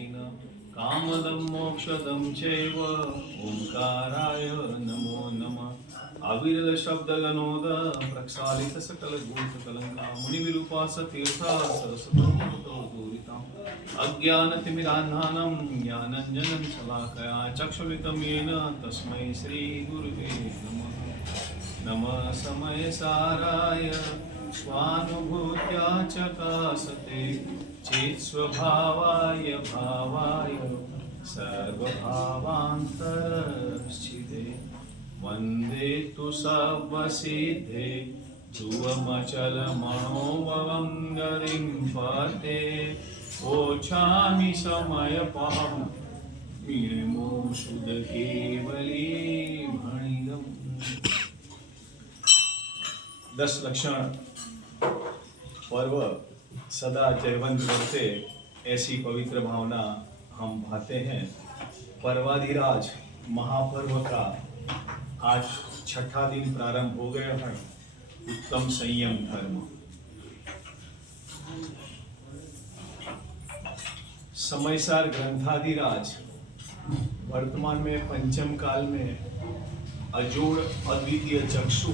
कामदं मोक्षदं चैव ओंकाराय नमो नमः। अविरल शब्दगणोद प्रक्षालित सकल भूतकलंका मुनिविरूपास तीर्था सरस्वतीर्थ अज्ञानतिमिरान्धानं ज्ञानञ्जनं शलाकया चक्षुलितं येन तस्मै श्रीगुरुवे नमः। नमः समय साराय स्वानुभूत्या चकासते चेत् स्वभावाय भावाय सर्वभावान्तरश्चिदे वन्दे तु सर्वसिद्धे ध्रुवमचलमणोभवं गतिं पते ओछामि समयपहं विमुषुदकेवली भणिदम्। 10 लक्षण पर्व सदा जयवंत करते ऐसी पवित्र भावना हम भाते हैं। पर्वाधिराज महापर्व का आज छठा दिन प्रारंभ हो गया है। उत्तम संयम धर्म समयसार ग्रंथाधिराज वर्तमान में पंचम काल में अजोड़ अद्वितीय चक्षु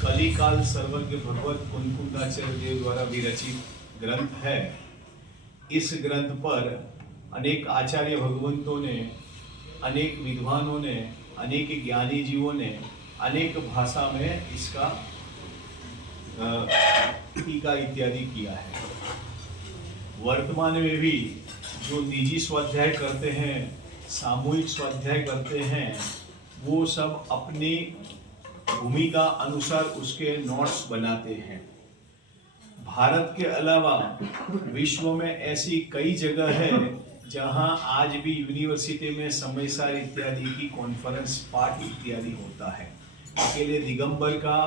कलिकाल सर्वज्ञ भगवत कुंकुंदाचार्य देव द्वारा विरचित ग्रंथ है। इस ग्रंथ पर अनेक आचार्य भगवंतों ने, अनेक विद्वानों ने, अनेक ज्ञानी जीवों ने अनेक भाषा में इसका टीका इत्यादि किया है। वर्तमान में भी जो निजी स्वाध्याय करते हैं, सामूहिक स्वाध्याय करते हैं, वो सब अपनी भूमिका अनुसार उसके नोट्स बनाते हैं। भारत के अलावा विश्व में ऐसी कई जगह है जहां आज भी यूनिवर्सिटी में समयसार इत्यादि की कॉन्फ्रेंस पाठ इत्यादि होता है। अकेले दिगंबर का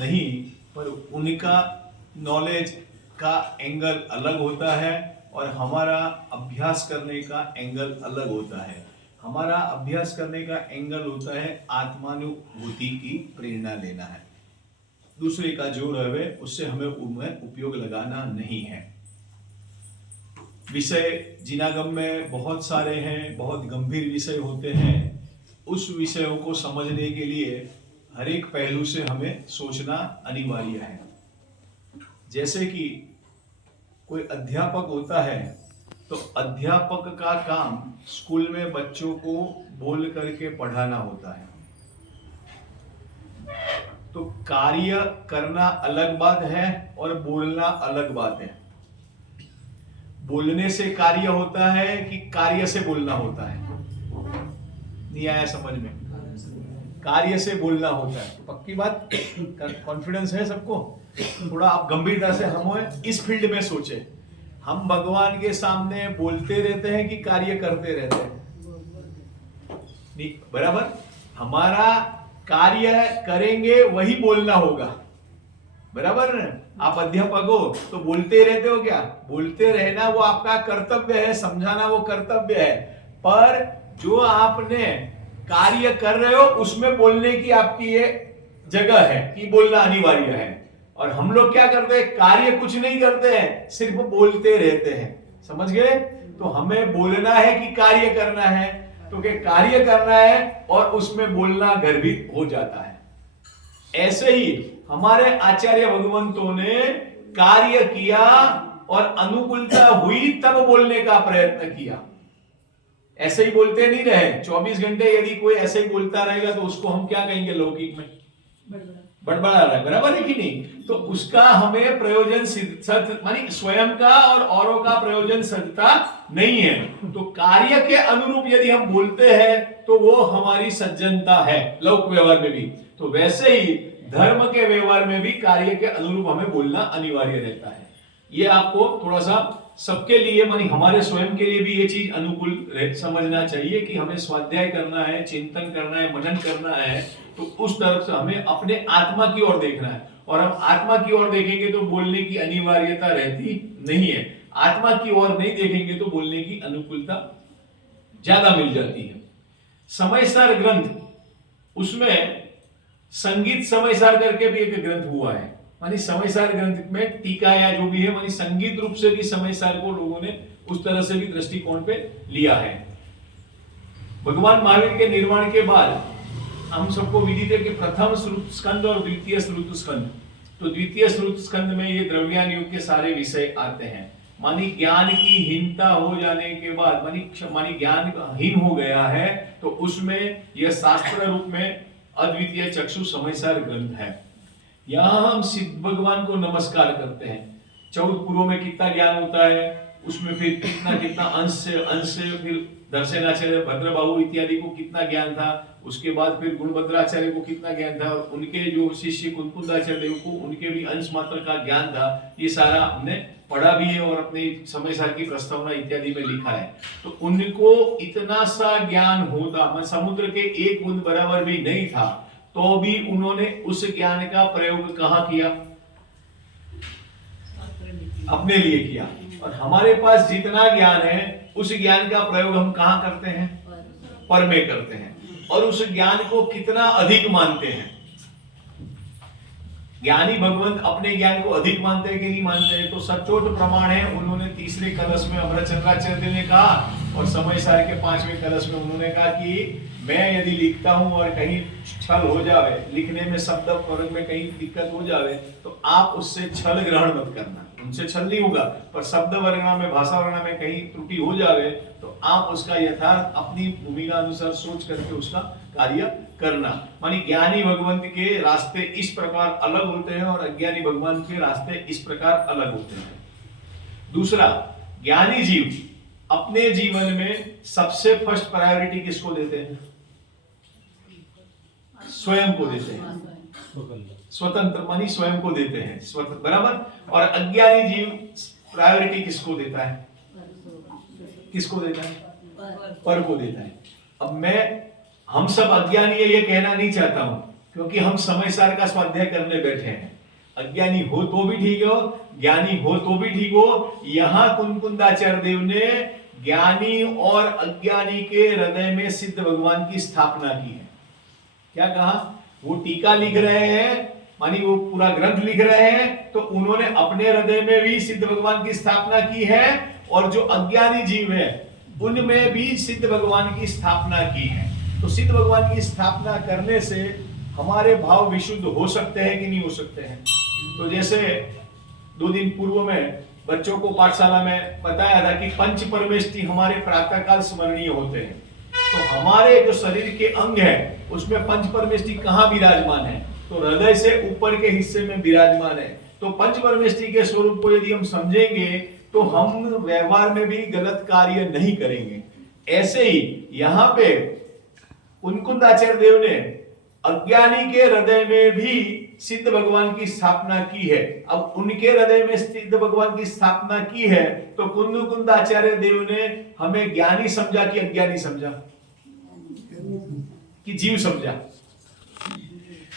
नहीं, पर उनका नॉलेज का एंगल अलग होता है और हमारा अभ्यास करने का एंगल अलग होता है। हमारा अभ्यास करने का एंगल होता है आत्मानुभूति की प्रेरणा लेना है। दूसरे का जो रहे उससे हमें उनमें उपयोग लगाना नहीं है। विषय जिनागम में बहुत सारे हैं, बहुत गंभीर विषय होते हैं। उस विषयों को समझने के लिए हर एक पहलू से हमें सोचना अनिवार्य है। जैसे कि कोई अध्यापक होता है तो अध्यापक का काम स्कूल में बच्चों को बोल करके पढ़ाना होता है। तो कार्य करना अलग बात है और बोलना अलग बात है। बोलने से कार्य होता है कि कार्य से बोलना होता है? नहीं आया समझ में? कार्य से बोलना होता है। पक्की बात, कॉन्फिडेंस है सबको? थोड़ा आप गंभीरता से हम इस फील्ड में सोचे। हम भगवान के सामने बोलते रहते हैं कि कार्य करते रहते हैं? नहीं, बराबर। हमारा कार्य करेंगे वही बोलना होगा, बराबर ना? आप अध्यापक हो तो बोलते रहते हो क्या? बोलते रहना वो आपका कर्तव्य है, समझाना वो कर्तव्य है। पर जो आपने कार्य कर रहे हो उसमें बोलने की आपकी ये जगह है कि बोलना अनिवार्य है। और हम लोग क्या करते हैं? कार्य कुछ नहीं करते हैं, सिर्फ बोलते रहते हैं। समझ गए? तो हमें बोलना है कि कार्य करना है? तो क्या कार्य करना है और उसमें बोलना गर्भित हो जाता है। ऐसे ही हमारे आचार्य भगवंतों ने कार्य किया और अनुकूलता हुई तब बोलने का प्रयत्न किया। ऐसे ही बोलते नहीं रहे 24 घंटे। यदि कोई ऐसे ही बोलता रहेगा तो उसको हम क्या कहेंगे लौकिक में? बड़बड़ा रहा है, बराबर है कि नहीं? तो उसका हमें प्रयोजन मानी स्वयं का और औरों का प्रयोजन सजता नहीं है। तो कार्य के अनुरूप यदि हम बोलते हैं तो वो हमारी सज्जनता है लौकिक व्यवहार में भी। तो वैसे ही धर्म के व्यवहार में भी कार्य के अनुरूप हमें बोलना अनिवार्य रहता है। ये आपको थोड़ा सा सबके लिए मानी हमारे स्वयं के लिए भी ये चीज अनुकूल समझना चाहिए कि हमें स्वाध्याय करना है, चिंतन करना है, मनन करना है, तो उस तरफ से हमें अपने आत्मा की ओर देखना है। और हम आत्मा की ओर देखेंगे तो बोलने की अनिवार्यता रहती नहीं है। आत्मा की ओर नहीं देखेंगे तो बोलने की अनुकूलता ज्यादा मिल जाती है। समयसार ग्रंथ, उसमें संगीत समयसार करके भी एक ग्रंथ हुआ है। मानी समयसार ग्रंथ में टीका या जो भी है मानी संगीत रूप से भी समयसार को लोगों ने उस तरह से भी दृष्टिकोण पे लिया है। भगवान महावीर के निर्वाण के बाद हम सबको विदित है कि प्रथम श्रुत स्कंद और द्वितीय श्रुत स्कंद, तो द्वितीय श्रुत स्कंद में ये द्रव्यान योग के सारे विषय आते हैं। मानी ज्ञान की हीनता हो जाने के बाद, मानी ज्ञान हीन हो गया है, तो उसमें यह शास्त्र रूप में अद्वितीय चक्षु समयसार ग्रंथ है। यहां हम सिद्ध भगवान को नमस्कार करते हैं। 14 पूर्व में कितना ज्ञान होता है, उसमें फिर कितना कितना अंश से फिर दर्शनाचार्य भद्रबाहु इत्यादि को कितना ज्ञान था, उसके बाद फिर गुणभद्राचार्य को कितना ज्ञान था, और उनके जो शिष्य कुंकुंदाचार्य देव को उनके भी अंश मात्र का ज्ञान था। ये सारा हमने पढ़ा भी है और अपने समय सार की प्रस्तावना इत्यादि में लिखा है। तो उनको इतना सा ज्ञान होता, मैं समुद्र के एक बूंद बराबर भी नहीं था, तो भी उन्होंने उस ज्ञान का प्रयोग कहाँ किया? अपने लिए किया। और हमारे पास जितना ज्ञान है उस ज्ञान का प्रयोग हम कहाँ करते हैं? पर में करते हैं। और उस ज्ञान को कितना अधिक मानते हैं? ज्ञानी भगवंत अपने ज्ञान को अधिक मानते हैं कि नहीं मानते हैं? तो सचोट प्रमाण है, उन्होंने तीसरे कलश में अमरचंद्राचार्य देव ने कहा, और समय सार के 5वें कलश में उन्होंने कहा कि मैं यदि लिखता हूं और कहीं छल हो जावे, लिखने में शब्द प्रयोग में कहीं दिक्कत हो जावे, तो आप उससे छल ग्रहण मत करना। उनसे छल नहीं होगा, पर शब्द वर्णना में, भाषा वर्णना में कहीं त्रुटि हो जावे तो आप उसका यथार्थ अपनी भूमिका अनुसार सोच करके उसका कार्य करना। मानी ज्ञानी भगवंत के रास्ते इस प्रकार अलग होते हैं और अज्ञानी भगवान के रास्ते इस प्रकार अलग होते हैं। दूसरा, ज्ञानी जीव अपने जीवन में सबसे फर्स्ट प्रायोरिटी किसको देते हैं? स्वयं को देते हैं। स्वतंत्र मानी स्वयं को देते हैं, स्वतंत्र, बराबर। और अज्ञानी जीव प्रायोरिटी किसको देता है? किसको देता है? पर को देता है। अब हम सब अज्ञानी है ये कहना नहीं चाहता हूं, क्योंकि हम समय सार का स्वाध्याय करने बैठे हैं। अज्ञानी हो तो भी ठीक हो, ज्ञानी हो तो भी ठीक हो। यहां कुंकुंदाचार्य देव ने ज्ञानी और अज्ञानी के हृदय में सिद्ध भगवान की स्थापना की है। क्या कहा? वो टीका लिख रहे हैं, मानी वो पूरा ग्रंथ लिख रहे हैं, तो उन्होंने अपने हृदय में भी सिद्ध भगवान की स्थापना की है, और जो अज्ञानी जीव है उनमें भी सिद्ध भगवान की स्थापना की है। तो सिद्ध भगवान की स्थापना करने से हमारे भाव विशुद्ध हो सकते हैं कि नहीं हो सकते हैं? तो जैसे 2 दिन पूर्व में बच्चों को पाठशाला में बताया था कि पंच परमेष्टि हमारे प्रातःकाल स्मरणीय होते हैं। तो हमारे जो शरीर के अंग है उसमें पंच परमेष्टि कहाँ विराजमान है? तो हृदय से ऊपर के हिस्से में विराजमान है। तो पंच परमेष्टि के स्वरूप को यदि हम समझेंगे तो हम व्यवहार में भी गलत कार्य नहीं करेंगे। ऐसे ही यहाँ पे कुंकुंदाचार्य देव ने अज्ञानी के हृदय में भी सिद्ध भगवान की स्थापना की है। अब उनके हृदय में सिद्ध भगवान की स्थापना की है, तो कुंकुंदाचार्य देव ने हमें ज्ञानी समझा कि अज्ञानी समझा कि जीव समझा?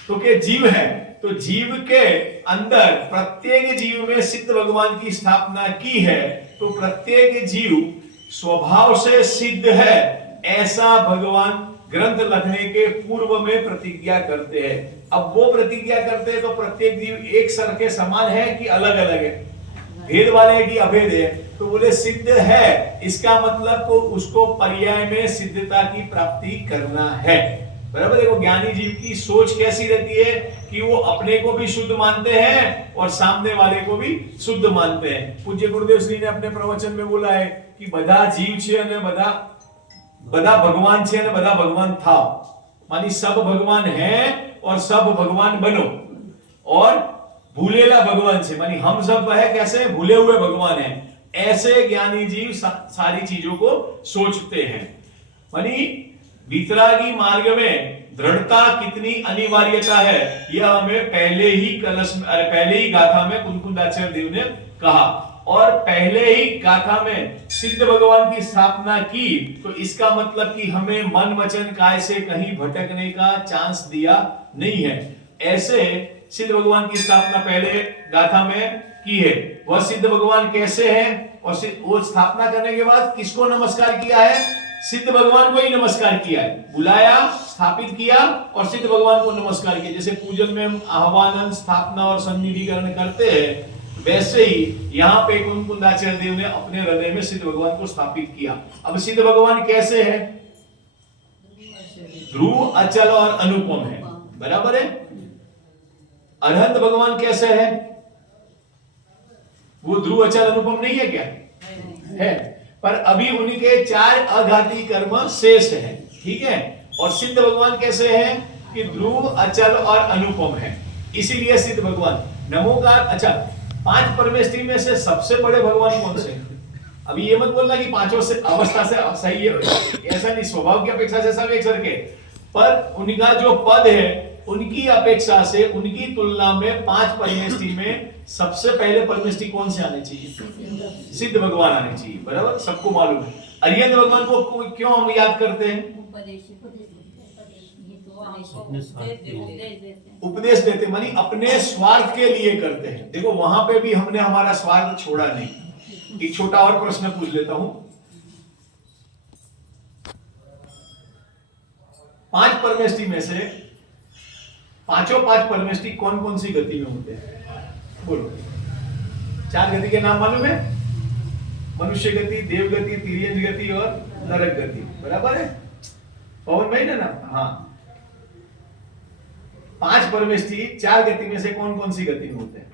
तो के जीव है, तो जीव के अंदर प्रत्येक जीव में सिद्ध भगवान की स्थापना की है। तो प्रत्येक जीव स्वभाव से सिद्ध है, ऐसा भगवान ग्रंथ लिखने के पूर्व में प्रतिज्ञा करते हैं। अब वो प्रतिज्ञा करते हैं तो प्रत्येक जीव एक सर के समान है कि अलग अलग है? भेद वाले है कि अभेद है? तो बोले सिद्ध है, इसका मतलब को उसको पर्याय में सिद्धता की प्राप्ति करना है। बराबर। देखो ज्ञानी जीव की सोच कैसी रहती है कि वो अपने को भी शुद्ध मानते हैं और सामने वाले को भी शुद्ध मानते हैं। पूज्य गुरुदेव श्री ने अपने प्रवचन में बोला है कि बधा जीव छे અને बधा भगवान छे અને बधा भगवान था। मानी सब भगवान है और सब भगवान बनो, और भूलेला भगवान छे, मानी हम सब है कैसे भूले हुए भगवान हैं। ऐसे ज्ञानी जीव सारी चीजों को सोचते हैं। मानी वितरागी मार्ग में दृढ़ता कितनी अनिवार्यता है, यह हमें पहले ही गाथा में कुंकुंदाचार्य देव ने कहा। और पहले ही गाथा में सिद्ध भगवान की स्थापना की, तो इसका मतलब कि हमें मन वचन काय से कहीं भटकने का चांस दिया नहीं है। ऐसे सिद्ध भगवान की स्थापना पहले गाथा में की है। वह सिद्ध भगवान कैसे है, और वो स्थापना करने के बाद किसको नमस्कार किया है? सिद्ध भगवान को ही नमस्कार किया है। बुलाया, स्थापित किया और सिद्ध भगवान को नमस्कार किया। जैसे पूजन में हम आह्वान, स्थापना और सन्निधिकरण करते हैं, वैसे ही यहाँ पे कुंदाचार्य देव ने अपने हृदय में सिद्ध भगवान को स्थापित किया। अब सिद्ध भगवान कैसे है? ध्रुव, अचल और अनुपम है, बराबर है। अरहंत भगवान कैसे है? वो ध्रुव, अचल, अनुपम नहीं है क्या? है, पर अभी उनके 4 अघाती कर्म शेष है, ठीक है। और सिद्ध भगवान कैसे है कि ध्रुव, अचल और अनुपम है, इसीलिए सिद्ध भगवान। नमोकार, अच्छा 5 परमेष्टि में से सबसे बड़े भगवान कौन से? अभी ये मत बोलना कि पांचों से अवस्था से सही है, ऐसा नहीं, स्वभाव की अपेक्षा से सब एक सर के, पर उनका जो पद है उनकी अपेक्षा से, उनकी तुलना में 5 परमेष्टि में सबसे पहले परमेष्टि कौन से आने चाहिए? सिद्ध भगवान आने चाहिए, बराबर, सबको मालूम है। अरिहंत भगवान को क्यों हम याद करते हैं? उपदेश देते, मानी अपने स्वार्थ के लिए करते हैं। देखो वहां पे भी हमने हमारा स्वार्थ छोड़ा नहीं। एक छोटा और प्रश्न पूछ लेता हूं, 5 परमेष्टि में से पांचों 5 परमेष्टि कौन कौन सी गति में होते हैं? बोलो। 4 गति के नाम मालूम है? मनुष्य गति, देव गति, तिर्यंज गति और नरक गति, बराबर है? पवन भाई ना? हाँ, 5 परमेष्टि 4 गति में से कौन कौन सी गति में होते हैं?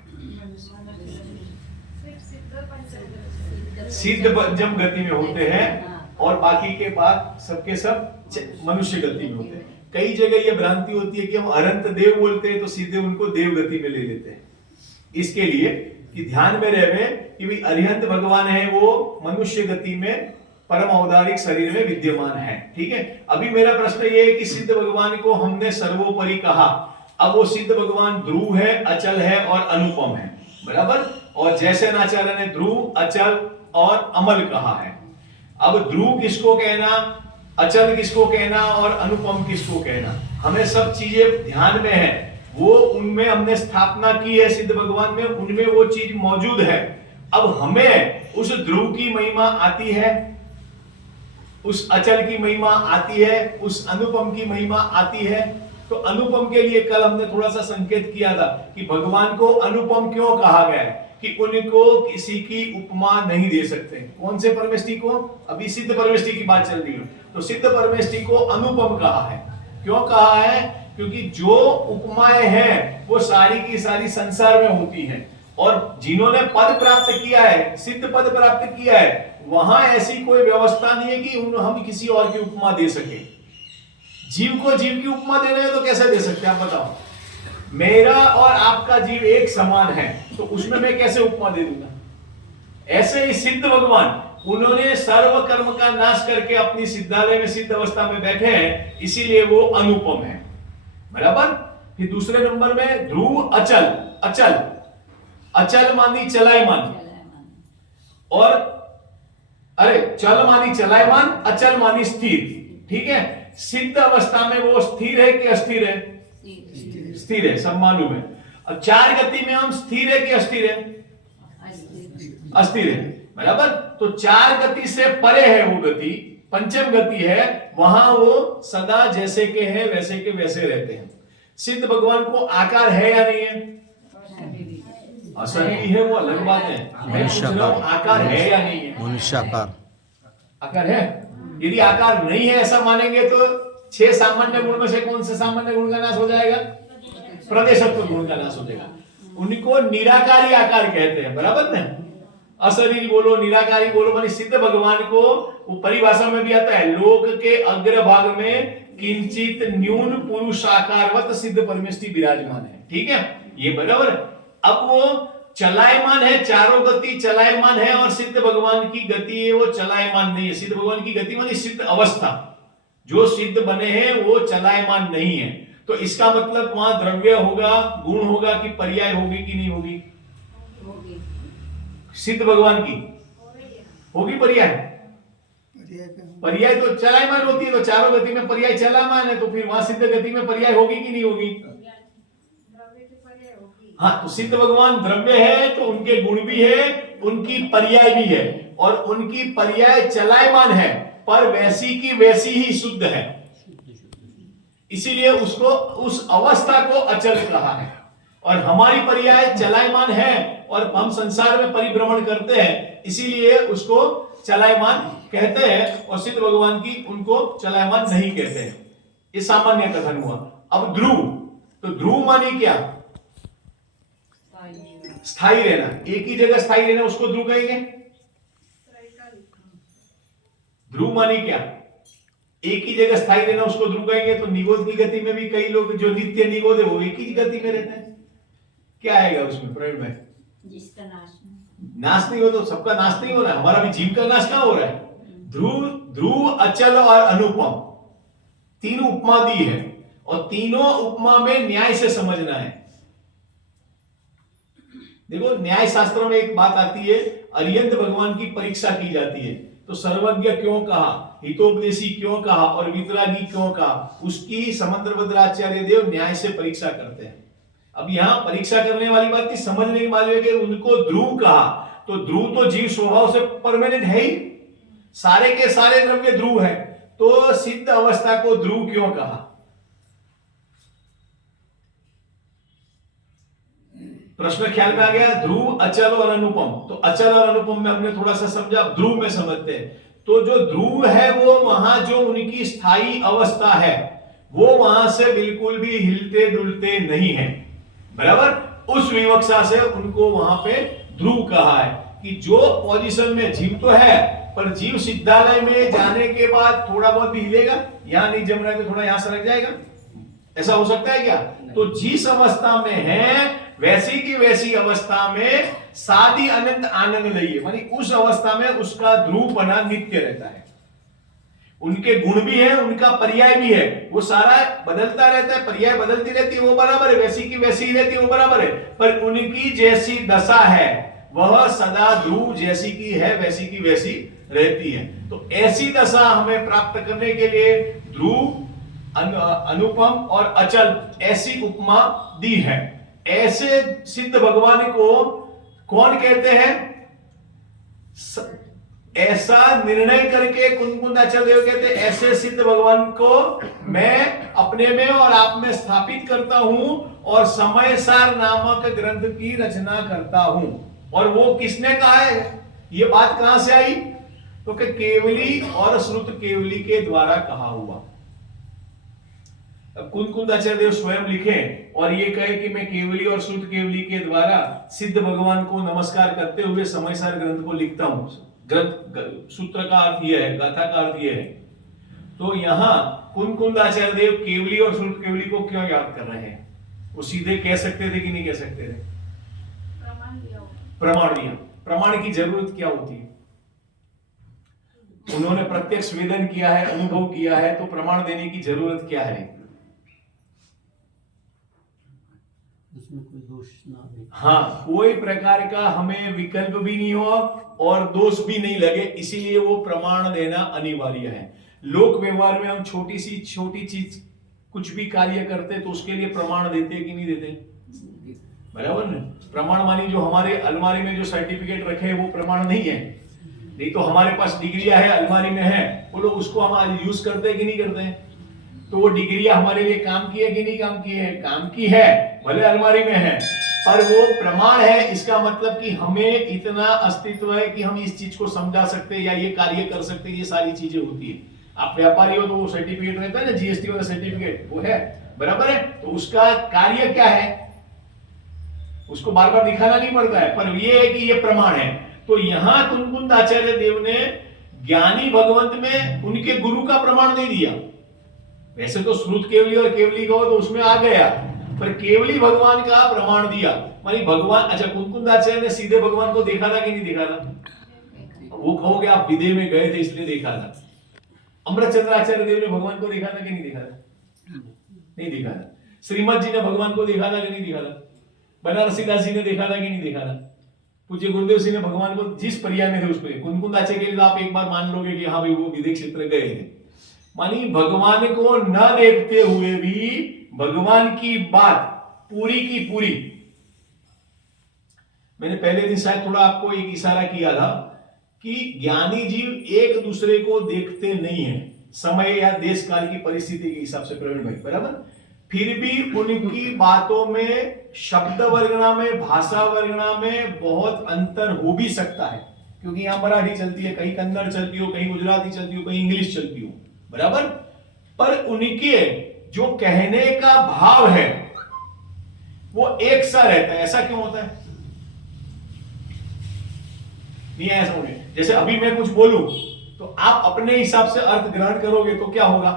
सिद्ध पंचम गति में होते हैं, और बाकी के बाद सबके सब मनुष्य गति में होते हैं। कई जगह ये भ्रांति होती है कि हम अरहंत देव बोलते हैं तो सीधे उनको देव गति में ले लेते हैं। इसके लिए कि ध्यान में रहे कि भाई अरिहंत भगवान है वो मनुष्य गति में परम औदारिक शरीर में विद्यमान है, ठीक है। अभी मेरा प्रश्न ये है कि सिद्ध भगवान को हमने सर्वोपरि कहा, अब वो सिद्ध भगवान ध्रुव है, अचल है और अनुपम है, बराबर। और जैसे आचार्य ने ध्रुव, अचल और अमल कहा है। अब ध्रुव किसको कहना, अचल किसको कहना और अनुपम किसको कहना, हमें सब चीजें ध्यान में है। वो उनमें हमने स्थापना की है, सिद्ध भगवान में उनमें वो चीज मौजूद है। अब हमें उस ध्रुव की महिमा आती है, उस अचल की महिमा आती है, उस अनुपम की महिमा आती है। तो अनुपम के लिए कल हमने थोड़ा सा संकेत किया था कि भगवान को अनुपम क्यों कहा गया है, कि उनको किसी की उपमा नहीं दे सकते। कौन से परमेष्टि को? अभी सिद्ध परमेष्टि की बात चल रही है, तो सिद्ध परमेष्टि को अनुपम कहा है। क्यों कहा है? क्योंकि जो उपमाएं हैं वो सारी की सारी संसार में होती हैं, और जिन्होंने पद प्राप्त किया है, सिद्ध पद प्राप्त किया है, वहां ऐसी कोई व्यवस्था नहीं है कि हम किसी और की उपमा दे सके। जीव को जीव की उपमा दे रहे हैं तो कैसे दे सकते हैं आप बताओ? मेरा और आपका जीव एक समान है, तो उसमें मैं कैसे उपमा दे दूंगा? ऐसे ही सिद्ध भगवान, उन्होंने सर्व कर्म का नाश करके अपनी सिद्धालय में सिद्ध अवस्था में बैठे हैं, इसीलिए वो अनुपम है, बराबर। फिर दूसरे नंबर में ध्रुव, अचल। अचल, अचल मानी चलायमान, और अरे चल मानी चलायमान, अचल मानी स्थिर, ठीक है। सिद्ध अवस्था में वो स्थिर है कि अस्थिर है? स्थिर है, सब मालूम है। अब 4 गति में हम स्थिर है कि अस्थिर है? अस्थिर है, बराबर। तो 4 गति से परे है वो गति, पंचम गति है, वहां वो सदा जैसे के हैं वैसे के वैसे रहते हैं। सिद्ध भगवान को आकार है या नहीं है? असली है, वो अलग बात है। मैं पूछ रहा हूं आकार है या नहीं है? मनुष्याकार आकार है। यदि आकार नहीं है ऐसा मानेंगे तो 6 सामान्य गुण में से कौन से सामान्य गुण का नाश हो जाएगा? प्रदेशत्व गुण का नाश हो जाएगा। उनको निराकारी आकार कहते हैं, बराबर ना। अशरीरी बोलो, निराकारी बोलो, मानी सिद्ध भगवान को वो परिभाषा में भी आता है, लोक के अग्रभाग में किंचित न्यून पुरुषाकारवत सिद्ध परमेष्टि विराजमान है, ठीक है, ये बराबर। अब वो चलायमान है, चारों गति चलायमान है, और सिद्ध भगवान की गति है वो चलायमान नहीं है। सिद्ध भगवान की गति मानी सिद्ध अवस्था, जो सिद्ध बने हैं वो चलायमान नहीं है। तो इसका मतलब वहां द्रव्य होगा, गुण होगा कि पर्याय होगी कि नहीं होगी? सिद्ध भगवान की होगी पर्याय। पर्याय तो चलायमान होती है, तो चारों गति में पर्याय चलायमान है, तो फिर वहां सिद्ध गति में पर्याय होगी कि नहीं होगी? हाँ, तो सिद्ध भगवान द्रव्य है तो उनके गुण भी है, उनकी पर्याय भी है, और उनकी पर्याय चलायमान है, पर वैसी की वैसी ही शुद्ध है। इसीलिए उसको, उस अवस्था को अचल कहा है। और हमारी पर्याय चलायमान है और हम संसार में परिभ्रमण करते हैं, इसीलिए उसको चलायमान कहते हैं और सिद्ध भगवान की उनको चलायमान नहीं कहते हैं। ये सामान्य कथन हुआ। अब ध्रुव, तो ध्रुव मानी क्या? स्थायी रहना, एक ही जगह स्थायी रहना, उसको ध्रुव कहेंगे। ध्रुव मानी क्या? एक ही जगह स्थायी रहना, उसको ध्रुव कहेंगे। तो निगोद की गति में भी कई लोग जो नित्य निगोद है वो एक ही गति में रहते हैं। क्या आएगा उसमें प्रवीण भाई? जिसका नाश नहीं हो तो सबका नाश नहीं हो रहा है, हमारा भी जीव का नाश कहां हो रहा है? ध्रुव, ध्रुव, अचल और अनुपम, तीन उपमा दी है और तीनों उपमा में न्याय से समझना है। देखो न्याय शास्त्रों में एक बात आती है, अरिहंत भगवान की परीक्षा की जाती है। तो सर्वज्ञ क्यों कहा, हितोपदेशी क्यों कहा और वितरागी क्यों कहा, उसकी समंतभद्राचार्य देव न्याय से परीक्षा करते हैं। अब यहां परीक्षा करने वाली बात की समझने वाले कि उनको ध्रुव कहा, तो ध्रुव तो जीव स्वभाव से परमानेंट है ही, सारे के सारे द्रव्य ध्रुव है, तो सिद्ध अवस्था को ध्रुव क्यों कहा? प्रश्न ख्याल में आ गया? ध्रुव, अचल और अनुपम। तो अचल और अनुपम में हमने थोड़ा सा समझा, ध्रुव में समझते हैं। तो जो ध्रुव है वो वहां जो उनकी स्थायी अवस्था है वो वहां से बिल्कुल भी हिलते डुलते नहीं है, बराबर। उस विवक्षा से उनको वहां पे ध्रुव कहा है कि जो पोजीशन में जीव तो है, पर जीव सिद्धालय में जाने के बाद थोड़ा बहुत भी हिलेगा, यहां नहीं जम रहा है तो थोड़ा यहां सरक जाएगा, ऐसा हो सकता है क्या? तो जिस अवस्था में है वैसी की वैसी अवस्था में सादी अनंत आनंद लइए, मानी उस अवस्था में उसका ध्रुव बना नित्य रहता है। उनके गुण भी है, उनका पर्याय भी है, वो सारा बदलता रहता है, पर्याय बदलती रहती है, वो बराबर है, वैसी की वैसी ही रहती है, वो बराबर है। पर उनकी जैसी दशा है वह सदा ध्रुव जैसी की है वैसी की वैसी रहती है। तो ऐसी दशा हमें प्राप्त करने के लिए ध्रुव, अनुपम और अचल ऐसी उपमा दी है। ऐसे सिद्ध भगवान को कौन कहते हैं? ऐसा निर्णय करके कुंकुंदाचार्य देव कहते हैं ऐसे सिद्ध भगवान को मैं अपने में और आप में स्थापित करता हूं और समय सार नामक ग्रंथ की रचना करता हूं। और वो किसने कहा है? ये बात कहां से आई? तो कि केवली और श्रुत केवली के द्वारा कहा हुआ। कुंकुंदाचार्य देव स्वयं लिखे और ये कहे कि मैं केवली और श्रुत केवली के द्वारा सिद्ध भगवान को नमस्कार करते हुए समय सार ग्रंथ को लिखता हूं। ग्रंथ सूत्र का अर्थ यह है, गाथा का अर्थ यह है। तो यहां कुंकुंदाचार्य देव केवली और श्रुत केवली को क्यों याद कर रहे हैं? वो सीधे कह सकते थे कि नहीं कह सकते थे? प्रमाण दिया। प्रमाण की जरूरत क्या होती है? उन्होंने प्रत्यक्ष वेदन किया है, अनुभव किया है, तो प्रमाण देने की जरूरत क्या है? उसमें कोई दोष ना हो। हाँ, कोई प्रकार का हमें विकल्प भी नहीं हो और दोष भी नहीं लगे, इसीलिए वो प्रमाण देना अनिवार्य है। लोक व्यवहार में हम छोटी चीज कुछ भी कार्य करते तो उसके लिए प्रमाण देते कि नहीं देते? बराबर ना? प्रमाण मानी जो हमारे अलमारी में जो सर्टिफिकेट रखे हैं वो प्रमाण नहीं है। नहीं तो हमारे पास डिग्रियां है, अलमारी में है, वो लोग उसको हम आज यूज करते हैं कि नहीं करते हैं? तो वो डिग्रियां हमारे लिए काम की है कि नहीं काम की है? काम की है, भले अलमारी में है, पर वो प्रमाण है। इसका मतलब कि हमें इतना अस्तित्व है कि हम इस चीज को समझा सकते हैं या ये कार्य कर सकते हैं, ये सारी चीजें होती है। आप व्यापारी हो तो वो सर्टिफिकेट रहता है ना, जीएसटी वाला सर्टिफिकेट, वो है, बराबर है। तो उसका कार्य क्या है उसको बार बार दिखाना नहीं पड़ता है, पर ये है कि ये प्रमाण है। तो यहां कुंकुंदाचार्य देव ने ज्ञानी भगवंत में उनके गुरु का प्रमाण दे दिया। वैसे तो श्रुत केवली और केवली कहो तो उसमें आ गया, पर केवली भगवान का प्रमाण दिया। मानी भगवान, अच्छा कुंकुंदाचार्य ने सीधे भगवान को देखा था कि नहीं देखा था? वो कहोगे आप विदेह में गए थे इसलिए देखा था। अमृतचंद्राचार्य देव ने भगवान को देखा था कि नहीं देखा था? नहीं देखा था। श्रीमद जी ने भगवान को देखा था कि नहीं देखा था? बनारसी दास जी ने देखा था कि नहीं देखा था? पूज्य गुरुदेव सिंह ने भगवान को जिस पर्याय में थे उस पर, कुंकुंदाचार्य के लिए आप एक बार मान लोगे कि हाँ भाई वो विदेह क्षेत्र गए थे। मानी भगवान को न देखते हुए भी भगवान की बात पूरी की पूरी। मैंने पहले दिन शायद थोड़ा आपको एक इशारा किया था कि ज्ञानी जीव एक दूसरे को देखते नहीं है, समय या देश काल की परिस्थिति के हिसाब से, प्रवीण भाई, बराबर। फिर भी उनकी बातों में शब्द वर्गना में, भाषा वर्गना में बहुत अंतर हो भी सकता है, क्योंकि यहां मराठी चलती है, कहीं कन्नड़ चलती हो, कहीं गुजराती चलती हो, कहीं इंग्लिश चलती हो, बराबर। पर उनके जो कहने का भाव है वो एक सा रहता है। ऐसा क्यों होता है? नहीं है ऐसा होने। जैसे अभी मैं कुछ बोलूं तो आप अपने हिसाब से अर्थ ग्रहण करोगे तो क्या होगा,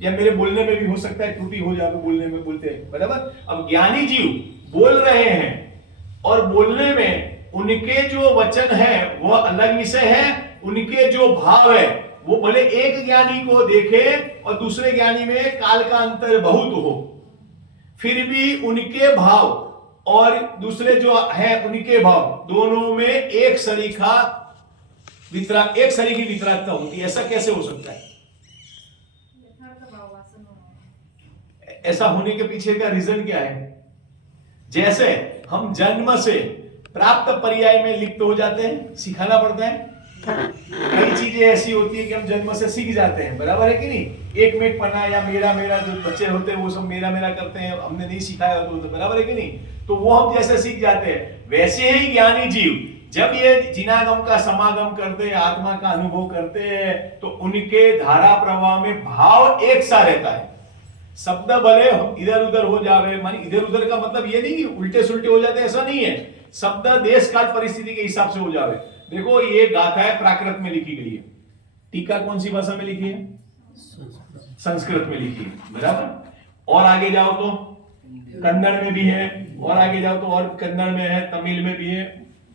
या मेरे बोलने में भी हो सकता है त्रुटि हो जाए बोलने में, बोलते हैं, बराबर। अब ज्ञानी जीव बोल रहे हैं और बोलने में उनके जो वचन है वो अलग विषय है, उनके जो भाव है वो भले एक ज्ञानी को देखे और दूसरे ज्ञानी में काल का अंतर बहुत हो, फिर भी उनके भाव और दूसरे जो है उनके भाव दोनों में एक सरीखा एक सरीखी वितरागता होती है। ऐसा कैसे हो सकता है? ऐसा होने के पीछे का रीजन क्या है? जैसे हम जन्म से प्राप्त पर्याय में लिप्त हो जाते हैं, सिखाना पड़ता है। कई चीजें ऐसी होती है कि हम जन्म से सीख जाते हैं, बराबर है कि नहीं। एक मेक पना या मेरा मेरा जो बच्चे होते हैं वो सब मेरा मेरा करते हैं, हमने नहीं सिखाया तो बराबर है कि नहीं। तो वो हम जैसे सीख जाते हैं, वैसे ही ज्ञानी जीव जब ये जिनागम का समागम करते हैं, आत्मा का अनुभव करते हैं, तो उनके धारा प्रवाह में भाव एक सा रहता है। शब्द भले इधर उधर हो जावे, मानी इधर उधर का मतलब ये नहीं कि उल्टे सुल्टे हो जाते, ऐसा नहीं है। शब्द देश काल परिस्थिति के हिसाब से हो जावे। देखो ये गाथाएं प्राकृत में लिखी गई है, टीका कौन सी भाषा में लिखी है? संस्कृत में लिखी है, बराबर। और आगे जाओ तो कन्नड़ में भी है, और आगे जाओ तो और कन्नड़ में है, तमिल में भी है,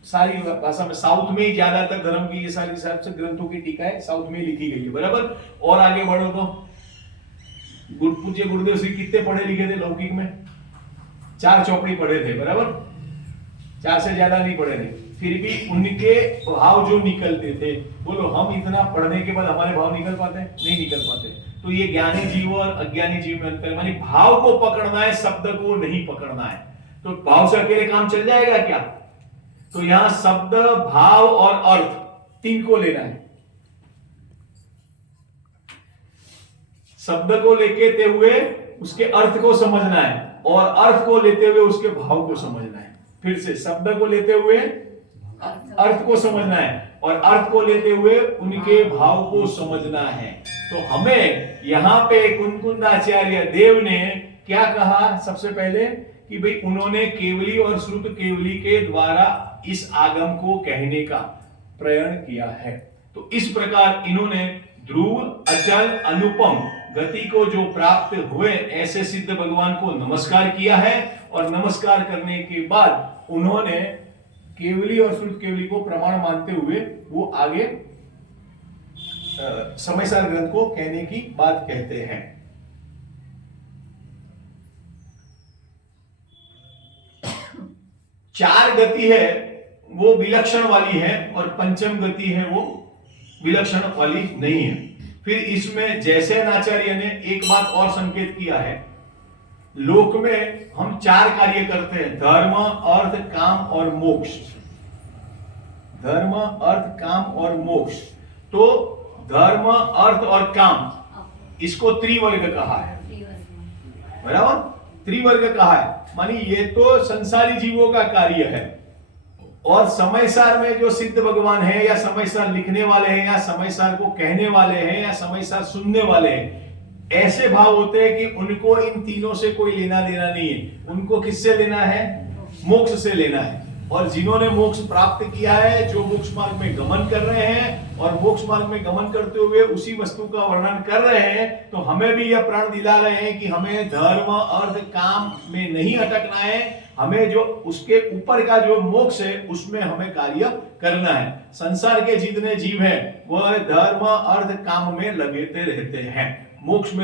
सारी भाषा में। साउथ में ही ज्यादातर धर्म की ये सारी ग्रंथों की टीकाएं साउथ में ही लिखी गई है, बराबर। और आगे बढ़ो तो पूज्य गुरुदेव श्री कितने पढ़े लिखे थे लौकिक में? 4 चौपड़ी पढ़े थे, बराबर, 4 से ज्यादा नहीं पढ़े थे। फिर भी उनके भाव जो निकलते थे, बोलो हम इतना पढ़ने के बाद हमारे भाव निकल पाते हैं? नहीं निकल पाते। तो ये ज्ञानी जीव और अज्ञानी जीव में अंतर, मानी भाव को पकड़ना है, शब्द को नहीं पकड़ना है। तो भाव से अकेले काम चल जाएगा क्या? तो यहां शब्द, भाव और अर्थ 3 को लेना है। शब्द को लेते हुए उसके अर्थ को समझना है, और अर्थ को लेते हुए उसके भाव को समझना है। फिर से शब्द को लेते हुए अर्थ को समझना है, और अर्थ को लेते हुए उनके भाव को समझना है। तो हमें यहाँ पे कुंकुंदाचार्य देव ने क्या कहा? सबसे पहले कि भाई उन्होंने केवली और श्रुत केवली के द्वारा इस आगम को कहने का प्रयत्न किया है। तो इस प्रकार इन्होंने ध्रुव, अचल, अनुपम गति को जो प्राप्त हुए ऐसे सिद्ध भगवान को नमस्कार किया है, और नमस्कार करने के बाद उन्होंने केवली और श्रुत केवली को प्रमाण मानते हुए वो आगे समयसार ग्रंथ को कहने की बात कहते हैं। चार गति है वो विलक्षण वाली है, और पंचम गति है वो विलक्षण वाली नहीं है। फिर इसमें जैसे आचार्य ने एक बात और संकेत किया है, लोक में हम 4 कार्य करते हैं, धर्म, अर्थ, काम और मोक्ष। धर्म, अर्थ, काम और मोक्ष। तो धर्म, अर्थ और काम, इसको त्रिवर्ग कहा है, बराबर, त्रिवर्ग कहा है। मानी ये तो संसारी जीवों का कार्य है, और समयसार में जो सिद्ध भगवान है, या समयसार लिखने वाले हैं, या समयसार को कहने वाले हैं, या समयसार सुनने वाले हैं, ऐसे भाव होते हैं कि उनको इन तीनों से कोई लेना देना नहीं है। उनको किससे लेना है? मोक्ष से लेना है। और जिन्होंने मोक्ष प्राप्त किया है, जो मोक्ष मार्ग में गमन कर रहे हैं, और मोक्ष मार्ग में गमन करते हुए उसी वस्तु का वर्णन कर रहे हैं, तो हमें भी यह प्रण दिला रहे हैं कि हमें धर्म, अर्थ, काम में नहीं अटकना है। हमें जो उसके ऊपर का जो मोक्ष है उसमें हमें कार्य करना है। संसार के जितने जीव हैं वह धर्म, अर्थ, काम में लगे रहते हैं, मोक्ष में